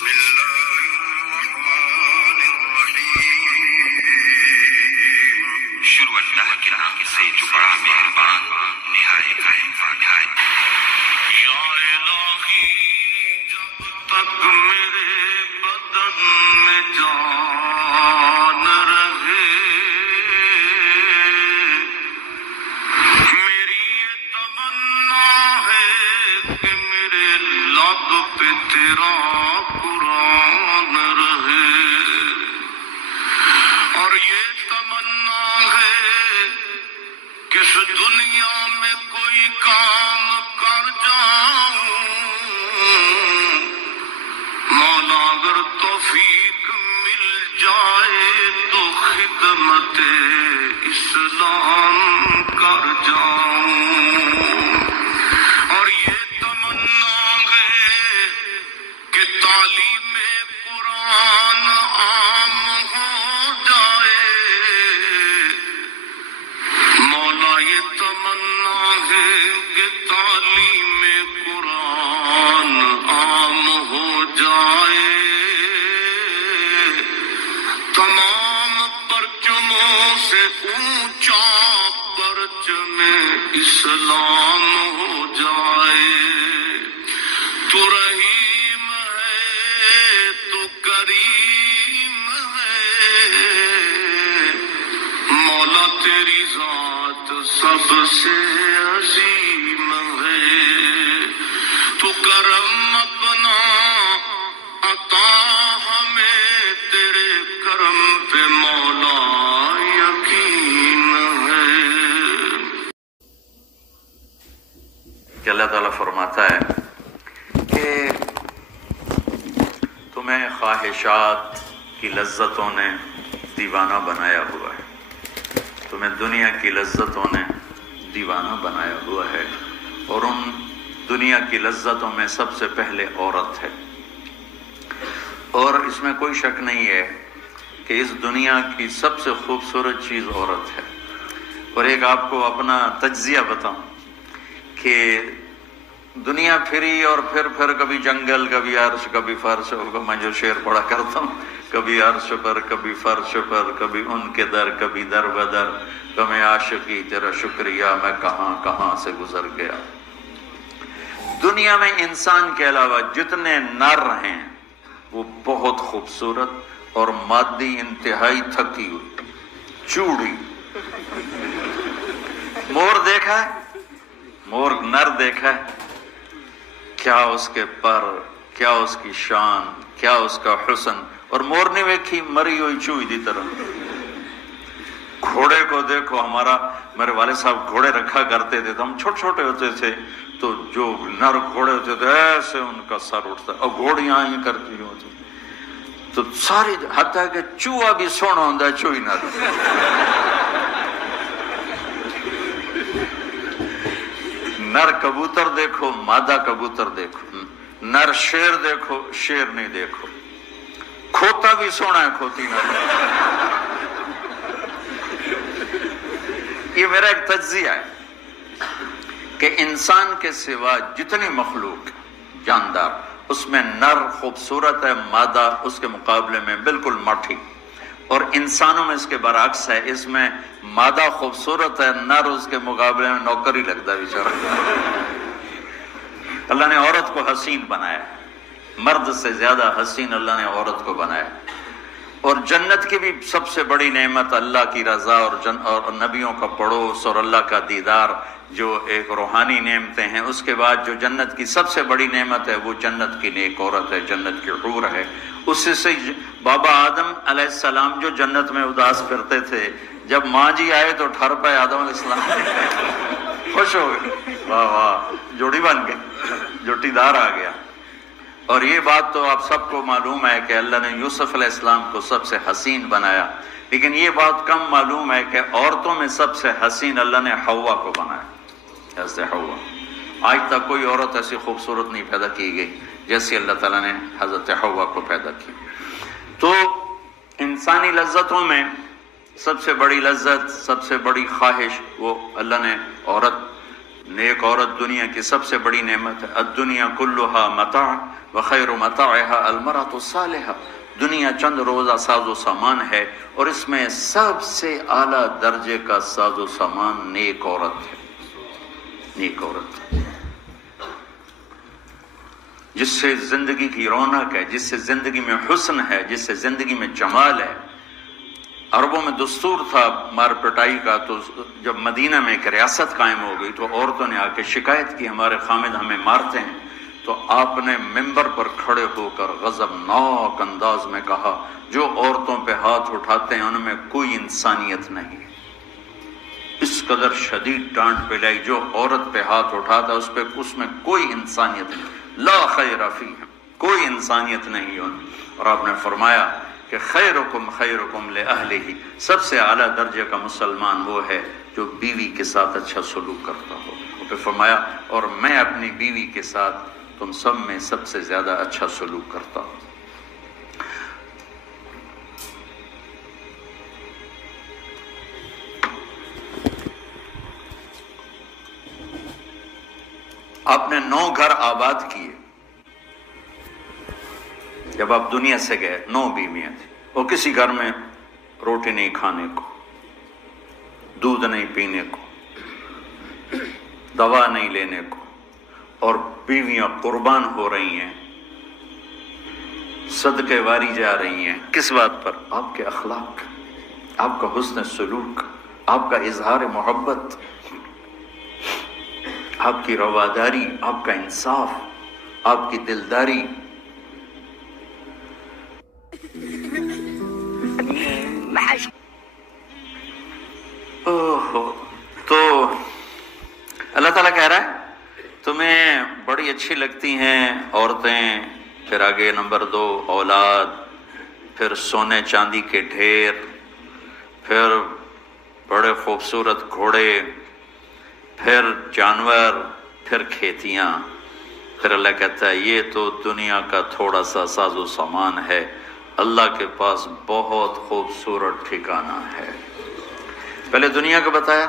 بسم اللہ الرحمن الرحیم. شروع اللہ کے نام سے جو بڑا مہربان نہایت رحم والا ہے. یا الہی جب تک میرے بدن میں جان رہے، میری یہ تمنا ہے کہ میرے لب پہ تیرا قرآن رہے، اور یہ تمنا ہے کہ اس دنیا میں کوئی کام کر جاؤں، مولا اگر توفیق مل جائے تو خدمت اسلام کر جاؤں، اور یہ تمنا ہے کہ تعلیم قرآن عام ہو جائے، مولا یہ تمنا ہے کہ تعلیم قرآن عام ہو جائے، تمام پرچموں سے اونچا پرچم اسلام ہو جائے. تو رحیم ہے تو کریم ہے، مولا تیری ذات سب سے عظیم ہے، تو کرم اپنا عطا ہمیں، تیرے کرم پہ مولا یقین ہے. کہ اللہ تعالیٰ فرماتا ہے کہ تمہیں خواہشات کی لذتوں نے دیوانہ بنایا ہوا ہے، تمہیں دنیا کی لذتوں نے دیوانہ بنایا ہوا ہے، اور ان دنیا کی لذتوں میں سب سے پہلے عورت ہے. اور اس میں کوئی شک نہیں ہے کہ اس دنیا کی سب سے خوبصورت چیز عورت ہے. اور ایک آپ کو اپنا تجزیہ بتاؤں کہ دنیا پھری اور پھر کبھی جنگل، کبھی عرش، کبھی فرش. میں جو شعر پڑھا کرتا ہوں، کبھی عرش پر، کبھی فرش پر، کبھی ان کے در، کبھی در بدر، کبھی عاشقی تیرا شکریہ میں کہاں کہاں سے گزر گیا. دنیا میں انسان کے علاوہ جتنے نر ہیں وہ بہت خوبصورت اور مادی انتہائی تھکی ہوئی. چوڑی مور دیکھا ہے؟ مور نر دیکھا ہے؟ کیا اس کے پر، کیا اس کی شان، کیا اس کا حسن. اور مور نے ویکھی مری ہوئی چوئی دی طرح. گھوڑے کو دیکھو، میرے والد صاحب گھوڑے رکھا کرتے تھے، تو ہم چھوٹے چھوٹے ہوتے تھے تو جو نر گھوڑے ہوتے تھے ایسے ان کا سر اٹھتا، اور گھوڑیاں ہی کرتی ہوتی تو ساری، حتیٰ کہ چوہا بھی سونا ہوندا چوئی نر. نر کبوتر دیکھو، مادہ کبوتر دیکھو، نر شیر دیکھو، شیر نہیں دیکھو. کھوتا بھی سونا ہے، کھوتی نر. یہ میرا ایک تجزیہ ہے کہ انسان کے سوا جتنی مخلوق جاندار، اس میں نر خوبصورت ہے، مادہ اس کے مقابلے میں بالکل مٹھی. اور انسانوں میں اس کے برعکس ہے، اس میں مادہ خوبصورت ہے، نر اس کے مقابلے میں نوکر ہی لگتا ہے بیچارہ. اللہ نے عورت کو حسین بنایا، مرد سے زیادہ حسین اللہ نے عورت کو بنایا. اور جنت کی بھی سب سے بڑی نعمت اللہ کی رضا اور نبیوں کا پڑوس اور اللہ کا دیدار، جو ایک روحانی نعمتیں ہیں. اس کے بعد جو جنت کی سب سے بڑی نعمت ہے وہ جنت کی نیک عورت ہے، جنت کی حور ہے. اس سے بابا آدم علیہ السلام جو جنت میں اداس کرتے تھے، جب ماں جی آئے تو ٹھر پائے آدم علیہ السلام، خوش ہو گئے، واہ واہ جوڑی بن گئی، جوٹی دار آ گیا. اور یہ بات تو آپ سب کو معلوم ہے کہ اللہ نے یوسف علیہ السلام کو سب سے حسین بنایا، لیکن یہ بات کم معلوم ہے کہ عورتوں میں سب سے حسین اللہ نے حوا کو بنایا. ایسے حوا، آج تک کوئی عورت ایسی خوبصورت نہیں پیدا کی گئی جیسی اللہ تعالیٰ نے حضرت حوا کو پیدا کی. تو انسانی لذتوں میں سب سے بڑی لذت، سب سے بڑی خواہش وہ اللہ نے عورت نیک عورت دنیا کی سب سے بڑی نعمت ہے. الدنیا کلھا متاع وخیر متاعها المرأة الصالحة. دنیا چند روزہ ساز و سامان ہے اور اس میں سب سے اعلیٰ درجے کا ساز و سامان نیک عورت ہے. نیک عورت جس سے زندگی کی رونق ہے، جس سے زندگی میں حسن ہے، جس سے زندگی میں جمال ہے. عربوں میں دستور تھا مار پٹائی کا، تو جب مدینہ میں ایک ریاست قائم ہو گئی تو عورتوں نے آ کے شکایت کی ہمارے خامد ہمیں مارتے ہیں. تو آپ نے منبر پر کھڑے ہو کر غضبناک انداز میں کہا جو عورتوں پہ ہاتھ اٹھاتے ہیں ان میں کوئی انسانیت نہیں. اس قدر شدید ڈانٹ پلائی، جو عورت پہ ہاتھ اٹھاتا اس میں کوئی انسانیت نہیں. لا خیر فیہم، کوئی انسانیت نہیں. اور آپ نے فرمایا کہ خیرکم خیرکم لأہلہ، سب سے اعلیٰ درجے کا مسلمان وہ ہے جو بیوی کے ساتھ اچھا سلوک کرتا ہو. اور پھر فرمایا اور میں اپنی بیوی کے ساتھ تم سب میں سب سے زیادہ اچھا سلوک کرتا ہوں. آپ نے 9 گھر آباد کیے جب آپ دنیا سے گئے. 9 بیویاں تھیں اور کسی گھر میں روٹی نہیں کھانے کو، دودھ نہیں پینے کو، دوا نہیں لینے کو، اور بیویاں قربان ہو رہی ہیں، صدقے واری جا رہی ہیں. کس بات پر؟ آپ کے اخلاق، آپ کا حسن سلوک، آپ کا اظہار محبت، آپ کی رواداری، آپ کا انصاف، آپ کی دلداری. تو اللہ تعالیٰ کہہ رہا ہے تمہیں بڑی اچھی لگتی ہیں عورتیں، پھر آگے نمبر 2 اولاد، پھر سونے چاندی کے ڈھیر، پھر بڑے خوبصورت گھوڑے، پھر جانور، پھر کھیتیاں. پھر اللہ کہتا ہے یہ تو دنیا کا تھوڑا سا ساز و سامان ہے، اللہ کے پاس بہت خوبصورت ٹھکانہ ہے. پہلے دنیا کو بتایا.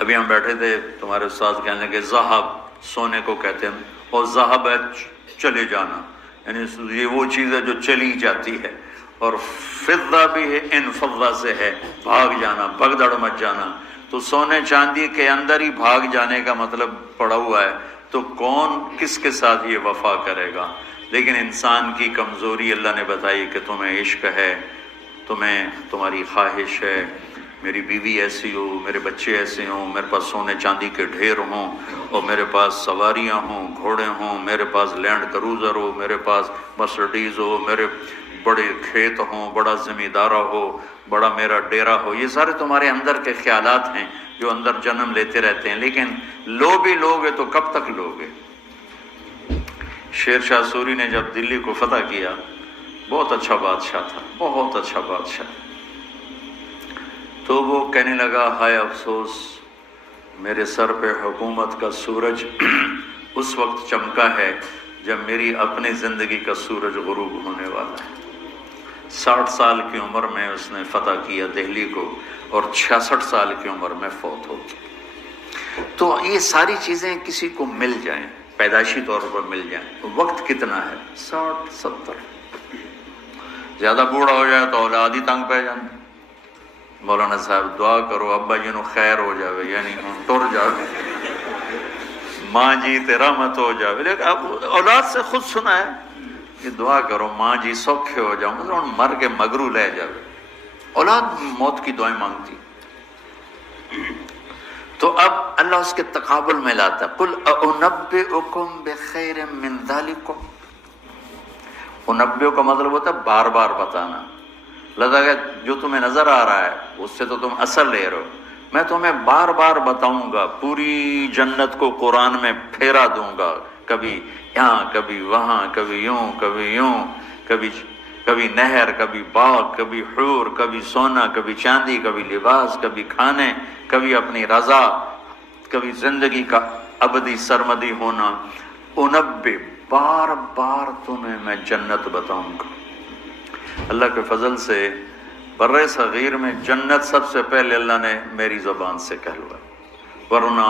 ابھی ہم بیٹھے تھے، تمہارے استاد کہنے لگے ذہب سونے کو کہتے ہیں، اور ذہب ہے چلے جانا، یعنی یہ وہ چیز ہے جو چلی جاتی ہے. اور فضہ بھی ہے، ان فضہ سے ہے بھاگ جانا، بھگدڑ مچ جانا. تو سونے چاندی کے اندر ہی بھاگ جانے کا مطلب پڑا ہوا ہے. تو کون کس کے ساتھ یہ وفا کرے گا؟ لیکن انسان کی کمزوری اللہ نے بتائی کہ تمہیں عشق ہے، تمہیں تمہاری خواہش ہے میری بیوی ایسی ہو، میرے بچے ایسے ہوں، میرے پاس سونے چاندی کے ڈھیر ہوں، اور میرے پاس سواریاں ہوں، گھوڑے ہوں، میرے پاس لینڈ کروزر ہو، میرے پاس مرسڈیز ہو، میرے بڑے کھیت ہوں، بڑا زمیندارہ ہو، بڑا میرا ڈیرا ہو. یہ سارے تمہارے اندر کے خیالات ہیں جو اندر جنم لیتے رہتے ہیں. لیکن لو بھی لوگے تو کب تک لوگے؟ شیر شاہ سوری نے جب دلی کو فتح کیا، بہت اچھا بادشاہ تھا، بہت اچھا بادشاہ. تو وہ کہنے لگا ہائے افسوس، میرے سر پہ حکومت کا سورج اس وقت چمکا ہے جب میری اپنی زندگی کا سورج غروب ہونے والا ہے. 60 سال کی عمر میں اس نے فتح کیا دہلی کو، اور 66 سال کی عمر میں فوت ہو گیا. تو یہ ساری چیزیں کسی کو مل جائیں، پیدائشی طور پر مل جائیں، وقت کتنا ہے؟ 60-70. زیادہ بوڑھا ہو جائے تو اولاد ہی تنگ پہ جانے. مولانا صاحب دعا کرو ابا جی نو خیر ہو جاوے، یعنی ٹر جاوے، ماں جی تیرا مت ہو جاوے. لیکن اب اولاد سے خود سنا ہے کہ دعا کرو ماں جی سوکھے ہو جاؤ، مطلب مر کے مگرو لے جاوے. اولاد موت کی دعائیں مانگتی. تو اب اللہ اس کے تقابل میں لاتا قل انبئکم بخیر من ذالکم. انبئ کا مطلب ہوتا ہے بار بار بتانا. لگا کہ جو تمہیں نظر آ رہا ہے اس سے تو تم اثر لے رہے ہو، میں تمہیں بار بار بتاؤں گا. پوری جنت کو قرآن میں پھیرا دوں گا، کبھی یہاں کبھی وہاں، کبھی یوں کبھی یوں، کبھی نہر، کبھی باغ، کبھی حور، کبھی سونا، کبھی چاندی، کبھی لباس، کبھی کھانے، کبھی اپنی رضا، کبھی زندگی کا ابدی سرمدی ہونا. انبئ، بار بار تمہیں میں جنت بتاؤں گا. اللہ کے فضل سے برِ صغیر میں جنت سب سے پہلے اللہ نے میری زبان سے کہلوائی. ورنہ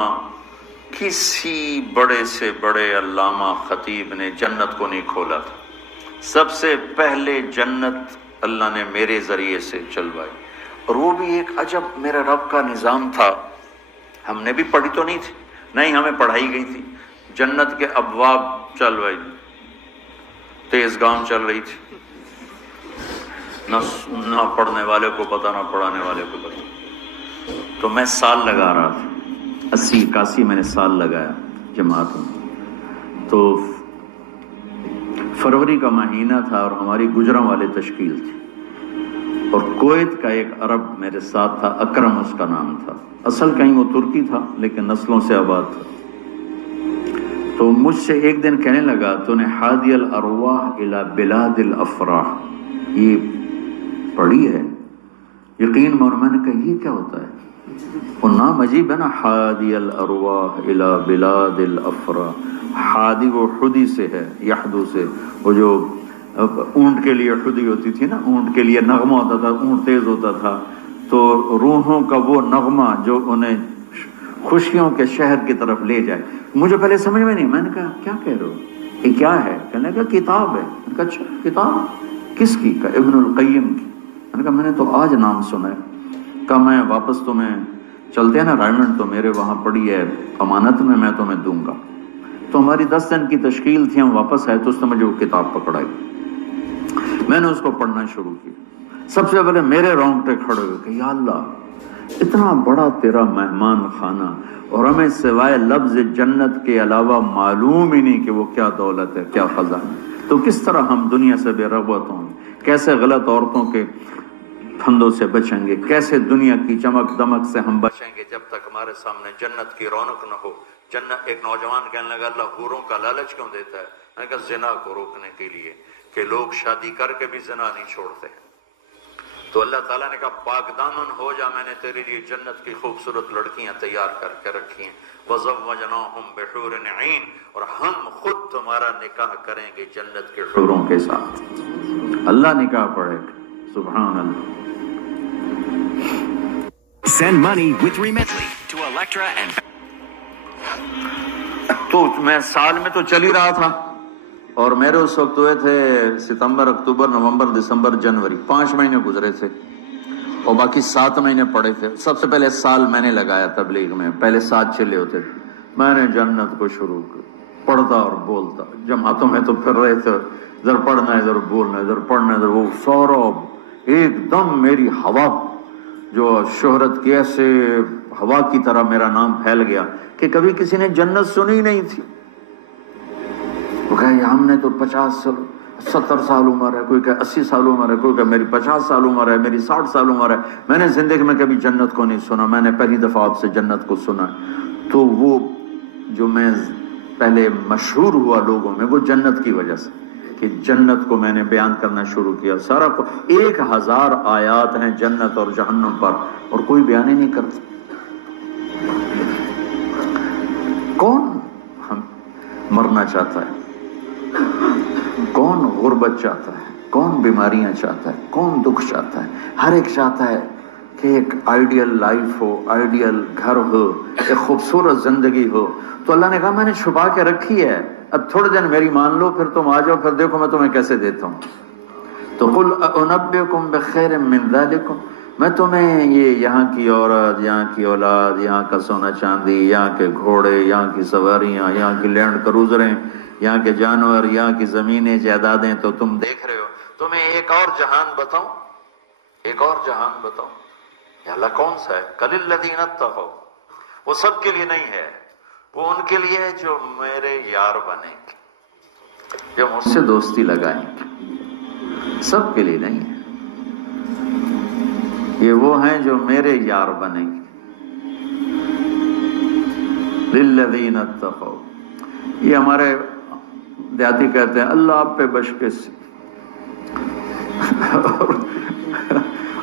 کسی بڑے سے بڑے علامہ خطیب نے جنت کو نہیں کھولا تھا. سب سے پہلے جنت اللہ نے میرے ذریعے سے چلوائی، اور وہ بھی ایک عجب میرے رب کا نظام تھا. ہم نے بھی پڑھی تو نہیں تھی، نہیں ہمیں پڑھائی گئی تھی. جنت کے ابواب چلوائی، تیز گام چل رہی تھی، نہ پڑھنے والے کو پتہ نہ پڑھانے والے کو پتہ. تو میں سال لگا رہا تھا، 80-81 میں نے سال لگایا جماعت میں. تو فروری کا مہینہ تھا اور ہماری گجراں والے تشکیل تھی، اور کویت کا ایک عرب میرے ساتھ تھا، اکرم اس کا نام تھا. اصل کہیں وہ ترکی تھا لیکن نسلوں سے آباد تھا. تو مجھ سے ایک دن کہنے لگا تو نے حادی الارواح الی بلاد الافراح یہ پڑھی ہے؟ یقین میں نے کہا یہ کیا ہوتا ہے؟ وہ نام عجیب ہے نا، حادی الارواح الی بلاد الافراح. حادی وہ حدی سے ہے، یحدو سے، وہ جو اونٹ کے لیے حدی ہوتی تھی نا، اونٹ کے لیے نغمہ ہوتا تھا، اونٹ تیز ہوتا تھا. تو روحوں کا وہ نغمہ جو انہیں خوشیوں کے شہر کی طرف لے جائے. مجھے پہلے سمجھ میں نہیں، میں نے کہا کیا کہہ رہے ہو، یہ کیا ہے؟ کہنے لگا کتاب ہے. میں نے کہا اچھا کتاب کس کی؟ کہا ابن القیم کی. میں نے کہا میں نے تو آج نام سنا ہے. کہا میں واپس تمہیں چلتے ہیں نا رائمنڈ، تو میرے وہاں پڑی ہے امانت میں تمہیں دوں گا. تو ہماری 10 دن کی تشکیل تھی، ہم واپس آئے تو اس نے مجھے وہ کتاب پکڑائی. میں نے اس کو پڑھنا شروع کیا. سب سے پہلے میرے رونگٹے کھڑے ہوئے کہ یا اللہ اتنا بڑا تیرا مہمان خانہ، اور ہمیں سوائے لفظ جنت کے علاوہ معلوم ہی نہیں کہ وہ کیا دولت ہے، کیا خزانہ. تو کس طرح ہم دنیا سے بے رغبت ہوں گے، کیسے غلط عورتوں کے پھندوں سے بچیں گے، کیسے دنیا کی چمک دمک سے ہم بچیں گے جب تک ہمارے سامنے جنت کی رونق نہ ہو. جنت، ایک نوجوان کہنے لگا اللہ حوروں کا لالچ کیوں دیتا ہے؟ میں نے کہا زنا کو روکنے کے لیے، کہ لوگ شادی کر کے بھی زنا نہیں چھوڑتے. تو اللہ تعالیٰ نے کہا پاک دامن ہو جا، میں نے تیرے لیے جنت کی خوبصورت لڑکیاں تیار کر کے رکھی ہیں. وَزَوَّجْنَاهُمْ بِحُورٍ عِينٍ، اور ہم خود تمہارا نکاح کریں گے جنت کے حوروں کے ساتھ. اللہ نکاح پڑھے گا. سبحان اللہ. Send money with Remitly to Electra and تو میں سال میں تو چل ہی رہا تھا، اور میرے اس وقت ہوئے تھے ستمبر، اکتوبر، نومبر، دسمبر، جنوری، 5 مہینے گزرے تھے، اور باقی 7 مہینے پڑے تھے. سب سے پہلے سال میں نے لگایا تبلیغ میں، پہلے 7 چلے ہوتے تھے. میں نے جنت کو شروع کر پڑھتا اور بولتا. جماعتوں میں تو پھر رہے تھے، ادھر پڑھنا ادھر بولنا، ادھر پڑھنا ادھر. وہ سورا ایک دم میری ہوا جو شہرت کی، ایسے ہوا کی طرح میرا نام پھیل گیا کہ کبھی کسی نے جنت سنی نہیں تھی. وہ کہا ہم نے تو 50-70 سال عمر ہے، کوئی کہ 80 سال عمر ہے، کوئی کہ میری 50 سال عمر ہے، میری 60 سال عمر ہے. میں نے زندگی میں کبھی جنت کو نہیں سنا، میں نے پہلی دفعہ آپ سے جنت کو سنا. تو وہ جو میں پہلے مشہور ہوا لوگوں میں، وہ جنت کی وجہ سے، کہ جنت کو میں نے بیان کرنا شروع کیا. سارا 1000 آیات ہیں جنت اور جہنم پر، اور کوئی بیان ہی نہیں کرتا. کون ہم مرنا چاہتا ہے؟ کون غربت چاہتا ہے؟ کون بیماریاں چاہتا ہے؟ کون دکھ چاہتا ہے؟ ہر ایک چاہتا ہے کہ ایک آئیڈیل لائف ہو، آئیڈیل گھر ہو، ایک خوبصورت زندگی ہو. تو اللہ نے کہا میں نے چھپا کے رکھی ہے، اب تھوڑے دن میری مان لو، پھر تم آ جاؤ، پھر دیکھو میں تمہیں کیسے دیتا ہوں. تو قل انبئکم بخیر من ذالکم، میں تمہیں یہ یہاں کی عورت، یہاں کی اولاد، یہاں کا سونا چاندی، یہاں کے گھوڑے، یہاں کی سواریاں، یہاں کی لینڈ کروزریں، یہاں کے جانور، یہاں کی زمینیں جائیدادیں تو تم دیکھ رہے ہو. تمہیں ایک اور جہان بتاؤں، ایک اور جہان بتاؤں. یا اللہ کون سا ہے؟ قل الذین اتقوا، وہ سب کے لیے نہیں ہے، وہ ان کے لیے جو میرے یار بنیں گے، جو مجھ سے دوستی لگائیں گے. سب کے لیے نہیں ہے، یہ وہ ہیں جو میرے یار بنیں گے. للذین اتقوا، یہ ہمارے دیہاتی کہتے ہیں اللہ آپ پہ بشکش.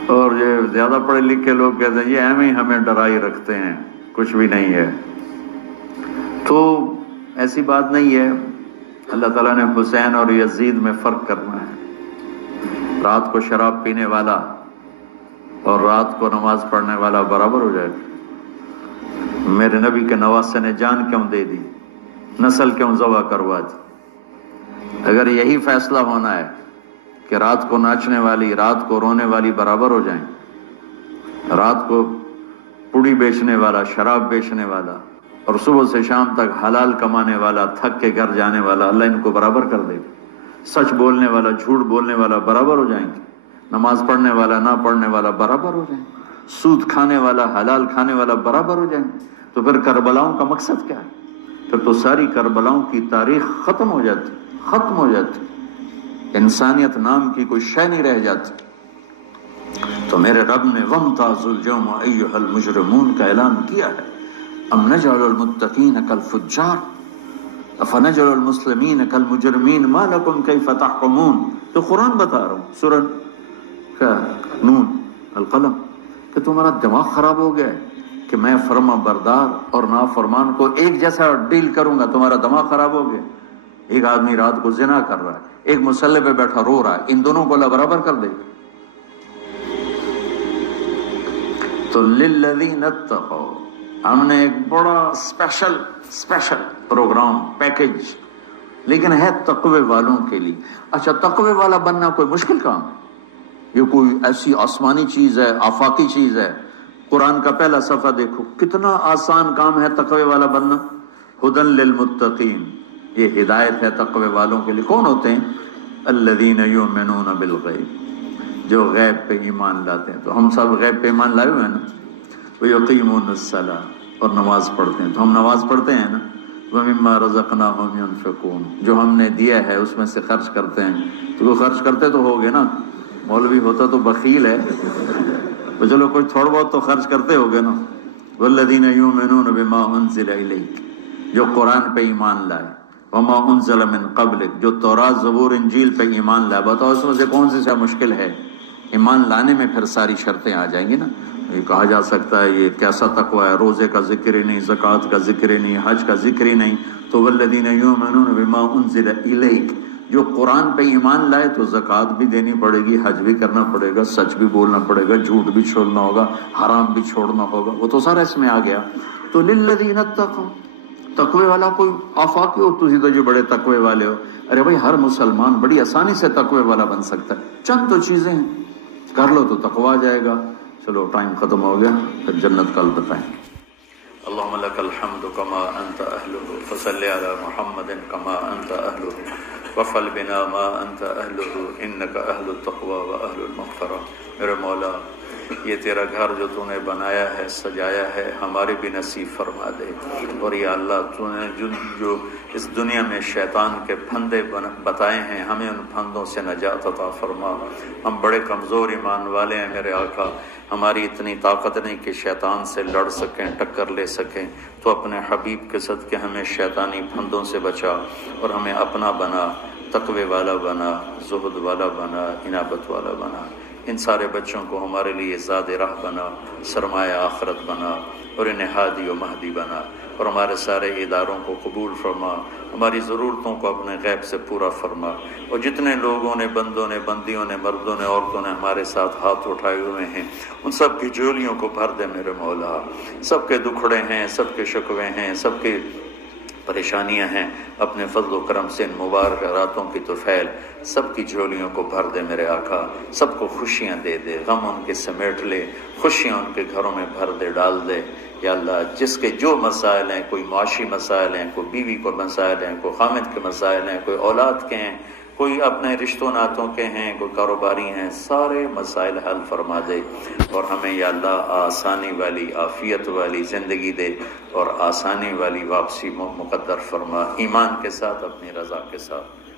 اور یہ زیادہ پڑھے لکھے لوگ کہتے ہیں یہ ایم ہی ہمیں ڈرائی رکھتے ہیں، کچھ بھی نہیں ہے. تو ایسی بات نہیں ہے. اللہ تعالیٰ نے حسین اور یزید میں فرق کرنا ہے. رات کو شراب پینے والا اور رات کو نماز پڑھنے والا برابر ہو جائے گا. میرے نبی کے نواسے نے جان کیوں دے دی، نسل کیوں ذبح کروا دی؟ اگر یہی فیصلہ ہونا ہے کہ رات کو ناچنے والی، رات کو رونے والی برابر ہو جائیں، رات کو پوڑی بیچنے والا، شراب بیچنے والا اور صبح سے شام تک حلال کمانے والا، تھک کے گھر جانے والا، اللہ ان کو برابر کر دے گا۔ سچ بولنے والا، جھوٹ بولنے والا برابر ہو جائیں گے، نماز پڑھنے والا، نہ پڑھنے والا برابر ہو جائیں گے، سود کھانے والا، حلال کھانے والا برابر ہو جائیں گے۔ تو پھر کربلاؤں کا مقصد کیا ہے؟ پھر تو ساری کربلاؤں کی تاریخ ختم ہو جاتی، انسانیت نام کی کوئی شے نہیں رہ جاتی۔ تو میرے رب نے وَامْتَازُوا الْيَوْمَ أَيُّهَا الْمُجْرِمُونَ کا اعلان کیا ہے۔ ام نجعل الْمُتَّقِينَ كَالْفُجَّارِ أَفَنَجْعَلُ الْمُسْلِمِينَ كَالْمُجْرِمِينَ مَا لَكُمْ كَيْفَ تَحْكُمُونَ۔ تو قرآن بتا رہا ہوں، سورہ نون القلم، کہ تمہارا دماغ خراب ہو گیا ہے کہ میں فرما بردار اور نافرمان کو ایک جیسا ڈیل کروں گا؟ تمہارا دماغ خراب ہو گیا۔ ایک آدمی رات کو زنا کر رہا ہے، ایک مصلی پہ بیٹھا رو رہا ہے، ان دونوں کو اللہ برابر کر دے۔ تو للذین اتقوا، ہم نے ایک بڑا اسپیشل پروگرام، پیکج، لیکن ہے تقوی والوں کے لیے۔ اچھا، تقوی والا بننا کوئی مشکل کام ہے؟ یہ کوئی ایسی آسمانی چیز ہے، آفاقی چیز ہے؟ قرآن کا پہلا صفحہ دیکھو، کتنا آسان کام ہے تقوی والا بننا۔ ہدی للمتقین، یہ ہدایت ہے تقوی والوں کے لیے۔ کون ہوتے ہیں؟ الذین یؤمنون بالغیب، جو غیب پہ ایمان لاتے ہیں۔ تو ہم سب غیب پہ ایمان لائے ہوئے ہیں نا۔ وَيُقِيمُونَ الصَّلَاةَ، اور نماز پڑھتے ہیں۔ تو ہم نماز پڑھتے ہیں نا۔ وَمِمَّا رَزَقْنَاهُمْ يُنْفِقُونَ، جو ہم نے دیا ہے اس میں سے خرچ کرتے ہیں۔ تو وہ خرچ کرتے تو ہوگے نا، مولوی ہوتا تو بخیل ہے، تو چلو کوئی تھوڑا بہت تو خرچ کرتے ہوگے نا۔ وَالَّذِينَ يُؤْمِنُونَ بِمَا أُنزِلَ إِلَيْكَ، جو قرآن پہ ایمان لائے، وَمَا أُنزِلَ مِن قَبْلِكَ، جو تورات، زبور، انجیل پہ ایمان لائے۔ بتاؤ اس میں سے کون سی مشکل ہے؟ ایمان لانے میں پھر ساری شرطیں آ جائیں گی نا۔ یہ کہا جا سکتا ہے یہ کیسا تقوی ہے، روزے کا ذکر ہی نہیں، زکوٰۃ کا ذکر ہی نہیں، حج کا ذکر ہی نہیں۔ تو والذین یؤمنون بما انزل الیک، جو قرآن پہ ایمان لائے تو زکوٰۃ بھی دینی پڑے گی، حج بھی کرنا پڑے گا، سچ بھی بولنا پڑے گا، جھوٹ بھی چھوڑنا ہوگا، حرام بھی چھوڑنا ہوگا، وہ تو سارا اس میں آ گیا۔ تو للذین اتقوا، تقوی والا کوئی آفاقی ہو، تسی تو جو بڑے تقوی والے ہو۔ ارے بھائی، ہر مسلمان بڑی آسانی سے تقوی والا بن سکتا ہے، چند تو چیزیں ہیں، کر لو تو تقوی آ جائے گا۔ چلو ٹائم ختم ہو گیا، پھر جنت کل بتائیں۔ اللہم لک الحمد کما انت اہلہ، فصل علی محمد کما انت اہلہ، وفعل بنا ما انت اہلہ، انک اہل التقوی و اہل المغفرہ۔ میرے مولا، یہ تیرا گھر جو تو نے بنایا ہے، سجایا ہے، ہمارے بھی نصیب فرما دے۔ اور یا اللہ، تو نے جو اس دنیا میں شیطان کے پھندے بتائے ہیں، ہمیں ان پھندوں سے نجات عطا فرما۔ ہم بڑے کمزور ایمان والے ہیں میرے آقا، ہماری اتنی طاقت نہیں کہ شیطان سے لڑ سکیں، ٹکر لے سکیں۔ تو اپنے حبیب کے صدقے ہمیں شیطانی پھندوں سے بچا اور ہمیں اپنا بنا، تقوی والا بنا، زہد والا بنا، انابت والا بنا۔ ان سارے بچوں کو ہمارے لیے زاد راہ بنا، سرمایہ آخرت بنا، اور انہیں ہادی و مہدی بنا، اور ہمارے سارے اداروں کو قبول فرما، ہماری ضرورتوں کو اپنے غیب سے پورا فرما۔ اور جتنے لوگوں نے، بندوں نے، بندیوں نے، مردوں نے، عورتوں نے ہمارے ساتھ ہاتھ اٹھائے ہوئے ہیں، ان سب کی جھولیوں کو بھر دے میرے مولا۔ سب کے دکھڑے ہیں، سب کے شکوے ہیں، سب کے پریشانیاں ہیں، اپنے فضل و کرم سے ان مبارک راتوں کی طفیل سب کی جھولیوں کو بھر دے میرے آقا۔ سب کو خوشیاں دے دے، غم ان کے سمیٹ لے، خوشیاں ان کے گھروں میں بھر دے، ڈال دے۔ یا اللہ، جس کے جو مسائل ہیں، کوئی معاشی مسائل ہیں، کوئی بیوی کو مسائل ہیں، کوئی خامد کے مسائل ہیں، کوئی اولاد کے ہیں، کوئی اپنے رشتوں ناتوں کے ہیں، کوئی کاروباری ہیں، سارے مسائل حل فرما دے۔ اور ہمیں یا اللہ آسانی والی، عافیت والی زندگی دے، اور آسانی والی واپسی مقدر فرما، ایمان کے ساتھ، اپنی رضا کے ساتھ۔